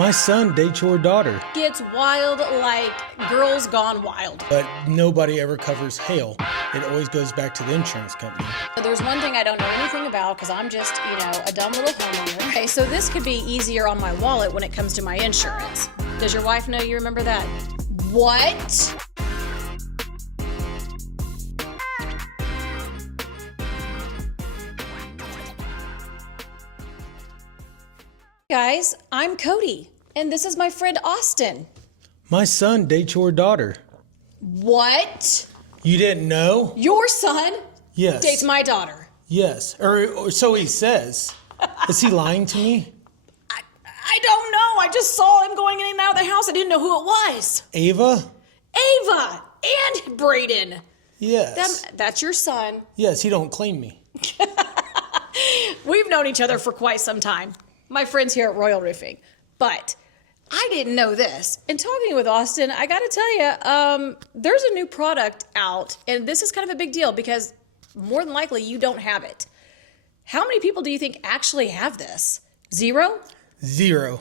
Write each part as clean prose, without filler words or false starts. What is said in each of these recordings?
My son dates your daughter, Gets wild like girls gone wild. but nobody ever covers hail. It always goes back to the insurance company. There's one thing I don't know anything about because I'm just, a dumb little homeowner. Okay, so this could be easier on my wallet when it comes to my insurance. Does your wife know you remember that? What? Guys, I'm Cody, and this is my friend Austin. My son dates your daughter. What? You didn't know? Your son Yes. dates my daughter. Yes. Or so he says. Is he lying to me? I don't know. I just saw him going in and out of the house. I didn't know who it was. Ava? Ava and Braden. Yes. That's your son. Yes, he don't claim me. We've known each other for quite some time. My friends here at Royal Roofing. But I didn't know this. And talking with Austin, I got to tell you, there's a new product out. And this is kind of a big deal because more than likely you don't have it. How many people do you think actually have this? Zero? Zero.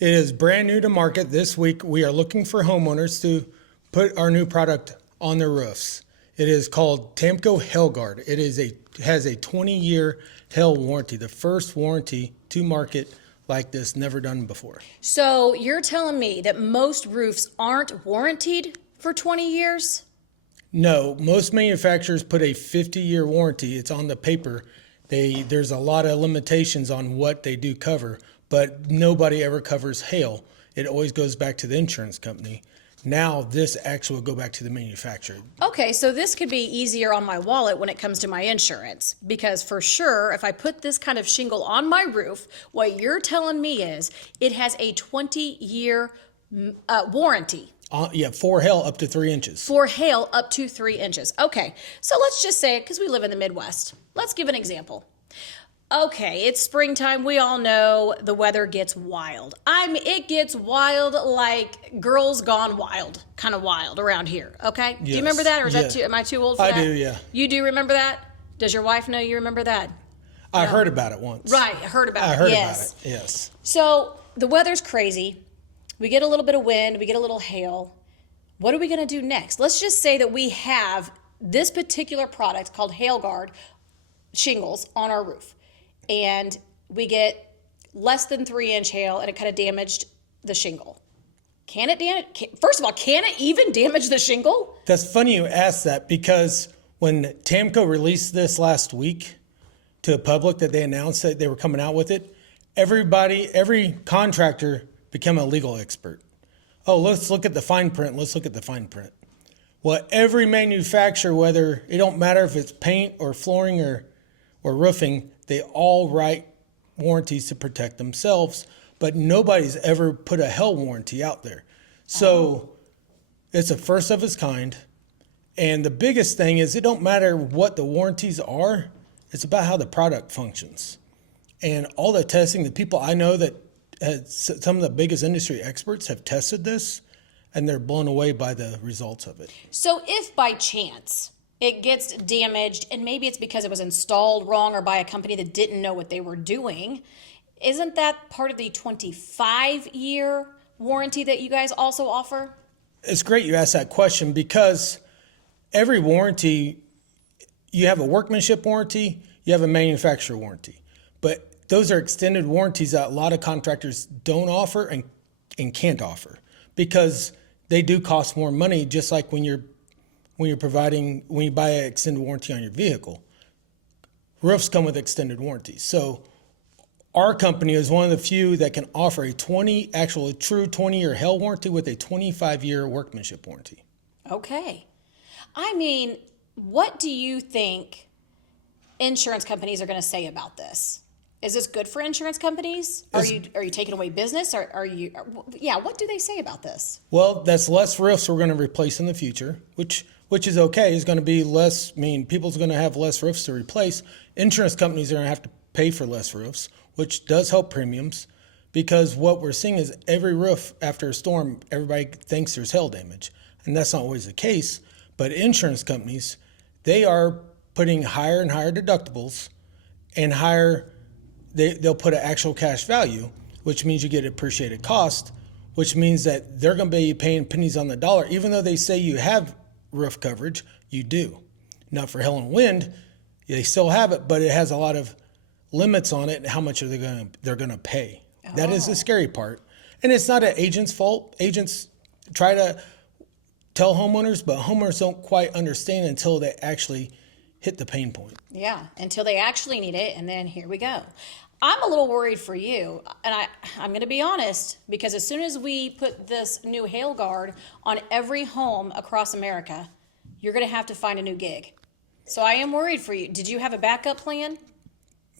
It is brand new to market this week. We are looking for homeowners to put our new product on their roofs. It is called TAMKO HailGuard. It has a 20-year hail warranty, the first warranty to market like this, never done before. So you're telling me that most roofs aren't warranted for 20 years? No, most manufacturers put a 50-year warranty. It's on the paper. There's a lot of limitations on what they do cover, but nobody ever covers hail. It always goes back to the insurance company. Now this actually will go back to the manufacturer. Okay, so this could be easier on my wallet when it comes to my insurance because for sure, if I put this kind of shingle on my roof, what you're telling me is it has a 20-year warranty. Yeah, for hail up to 3 inches. For hail up to 3 inches. Okay, so let's just say, because we live in the Midwest, let's give an example. Okay, it's springtime. We all know the weather gets wild. It gets wild like girls gone wild, kind of wild around here. Okay, do you remember that, or is that am I too old for that? I do, yeah. You do remember that? Does your wife know you remember that? I heard about it once. Right, I heard about it. I heard Yes. about it. Yes. So the weather's crazy. We get a little bit of wind. We get a little hail. What are we going to do next? Let's just say that we have this particular product called HailGuard shingles on our roof. And we get less than 3-inch hail and it kind of damaged the shingle. Can it damage? First of all, can it even damage the shingle? That's funny you asked that because when TAMKO released this last week to the public that they announced that they were coming out with it, every contractor became a legal expert. Oh, let's look at the fine print. Let's look at the fine print. Well, every manufacturer, whether it don't matter if it's paint or flooring or roofing, they all write warranties to protect themselves, but nobody's ever put a hail warranty out there. So it's a first of its kind. And the biggest thing is it don't matter what the warranties are, it's about how the product functions. And all the testing, the people I know that some of the biggest industry experts have tested this, and they're blown away by the results of it. So if by chance it gets damaged, and maybe it's because it was installed wrong or by a company that didn't know what they were doing, isn't that part of the 25-year warranty that you guys also offer? It's great you asked that question because every warranty, you have a workmanship warranty, you have a manufacturer warranty. But those are extended warranties that a lot of contractors don't offer and can't offer because they do cost more money, just like when you buy an extended warranty on your vehicle. Roofs come with extended warranties. So our company is one of the few that can offer a true 20-year hail warranty with a 25-year workmanship warranty. Okay. What do you think insurance companies are going to say about this? Is this good for insurance companies? Are you taking away business? What do they say about this? Well, that's less roofs we're going to replace in the future, which is okay. It's going to be less, people's going to have less roofs to replace. Insurance companies are going to have to pay for less roofs, which does help premiums because what we're seeing is every roof after a storm, everybody thinks there's hail damage. And that's not always the case. But insurance companies, they are putting higher and higher deductibles and they'll put an actual cash value. which means you get appreciated cost, which means that they're going to be paying pennies on the dollar. Even though they say you have roof coverage, you do. Not for hail and wind, they still have it, but it has a lot of limits on it and how much they're going to pay. Oh. That is the scary part. And it's not an agent's fault. Agents try to tell homeowners, but homeowners don't quite understand until they actually hit the pain point. Yeah, until they actually need it, and then here we go. I'm a little worried for you, and I'm going to be honest, because as soon as we put this new HailGuard on every home across America, you're going to have to find a new gig. So I am worried for you. Did you have a backup plan?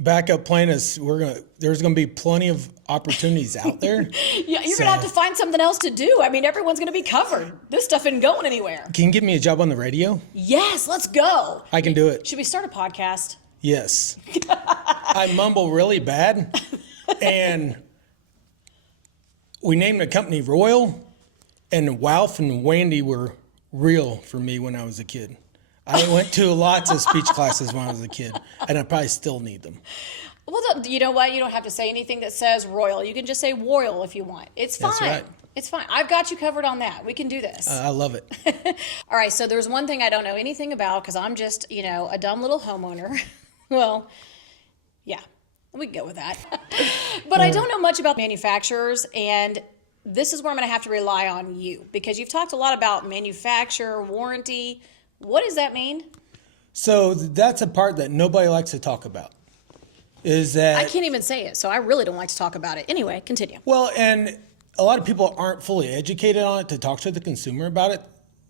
Backup plan is there's going to be plenty of opportunities out there. Yeah, you're going to have to find something else to do. I mean, everyone's going to be covered. This stuff isn't going anywhere. Can you give me a job on the radio? Yes, let's go. I can do it. Should we start a podcast? Yes. I mumble really bad, and we named the company Royal, and Walf and Wandy were real for me when I was a kid. I went to lots of speech classes when I was a kid, and I probably still need them. Well, you know what? You don't have to say anything that says Royal. You can just say Royal if you want. It's fine. That's right. It's fine. I've got you covered on that. We can do this. I love it. All right, so there's one thing I don't know anything about because I'm just, a dumb little homeowner. Well, yeah, we can go with that. But I don't know much about manufacturers, and this is where I'm going to have to rely on you because you've talked a lot about manufacturer, warranty. What does that mean? So that's a part that nobody likes to talk about. Is that I can't even say it, so I really don't like to talk about it. Anyway, continue. Well, and a lot of people aren't fully educated on it to talk to the consumer about it.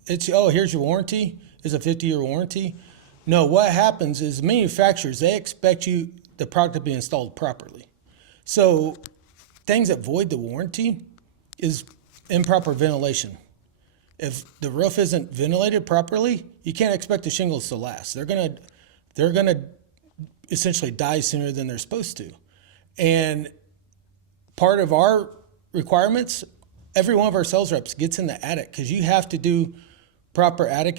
It's, here's your warranty. It's a 50-year warranty. No, what happens is manufacturers, they expect the product to be installed properly. So things that void the warranty is improper ventilation. If the roof isn't ventilated properly, you can't expect the shingles to last. They're gonna essentially die sooner than they're supposed to. And part of our requirements, every one of our sales reps gets in the attic because you have to do proper attic.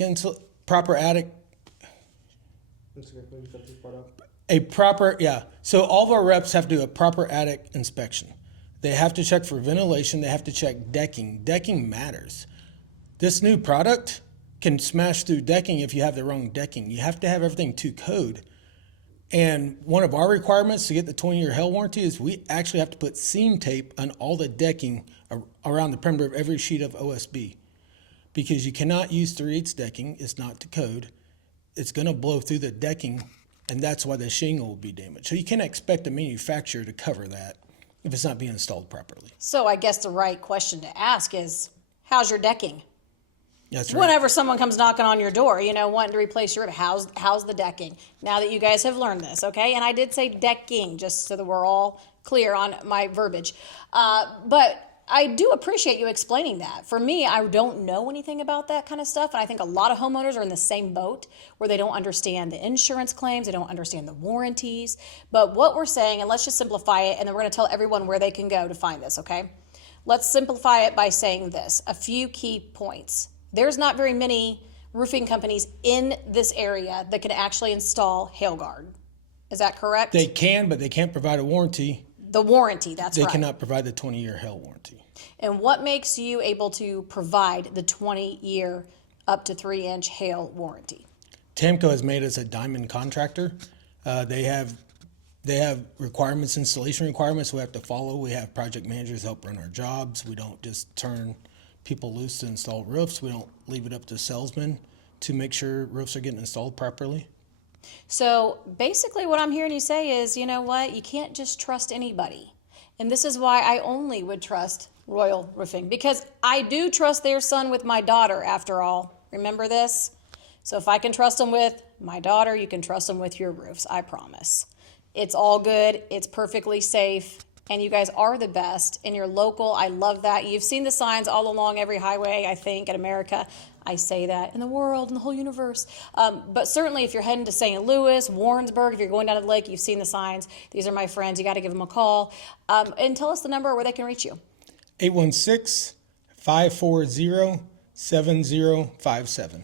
So all of our reps have to do a proper attic inspection. They have to check for ventilation. They have to check decking. Decking matters. This new product can smash through decking if you have the wrong decking. You have to have everything to code. And one of our requirements to get the 20-year hail warranty is we actually have to put seam tape on all the decking around the perimeter of every sheet of OSB. Because you cannot use 3/8 decking. It's not to code. It's going to blow through the decking, and that's why the shingle will be damaged. So you can't expect the manufacturer to cover that if it's not being installed properly. So I guess the right question to ask is, how's your decking? That's right. Whenever someone comes knocking on your door, wanting to replace your roof, how's the decking? Now that you guys have learned this, okay? And I did say decking, just so that we're all clear on my verbiage. But I do appreciate you explaining that. For me, I don't know anything about that kind of stuff, and I think a lot of homeowners are in the same boat where they don't understand the insurance claims, they don't understand the warranties. But what we're saying, and let's just simplify it, and then we're going to tell everyone where they can go to find this, okay? Let's simplify it by saying this, a few key points. There's not very many roofing companies in this area that can actually install HailGuard. Is that correct? They can, but they can't provide a warranty. The warranty, that's right. They cannot provide the 20-year hail warranty. And what makes you able to provide the 20-year up to 3-inch hail warranty? TAMKO has made us a diamond contractor. They have requirements, installation requirements we have to follow. We have project managers help run our jobs. We don't just turn people loose to install roofs. We don't leave it up to salesmen to make sure roofs are getting installed properly. So basically what I'm hearing you say is, you know what, you can't just trust anybody. And this is why I only would trust Royal Roofing, because I do trust their son with my daughter, after all. Remember this? So if I can trust them with my daughter, you can trust them with your roofs, I promise. It's all good. It's perfectly safe. And you guys are the best in your local. I love that. You've seen the signs all along every highway, I think, in America. I say that in the world, in the whole universe. But certainly if you're heading to St. Louis, Warrensburg, if you're going down to the lake, you've seen the signs. These are my friends. You got to give them a call. And tell us the number where they can reach you. 816-540-7057.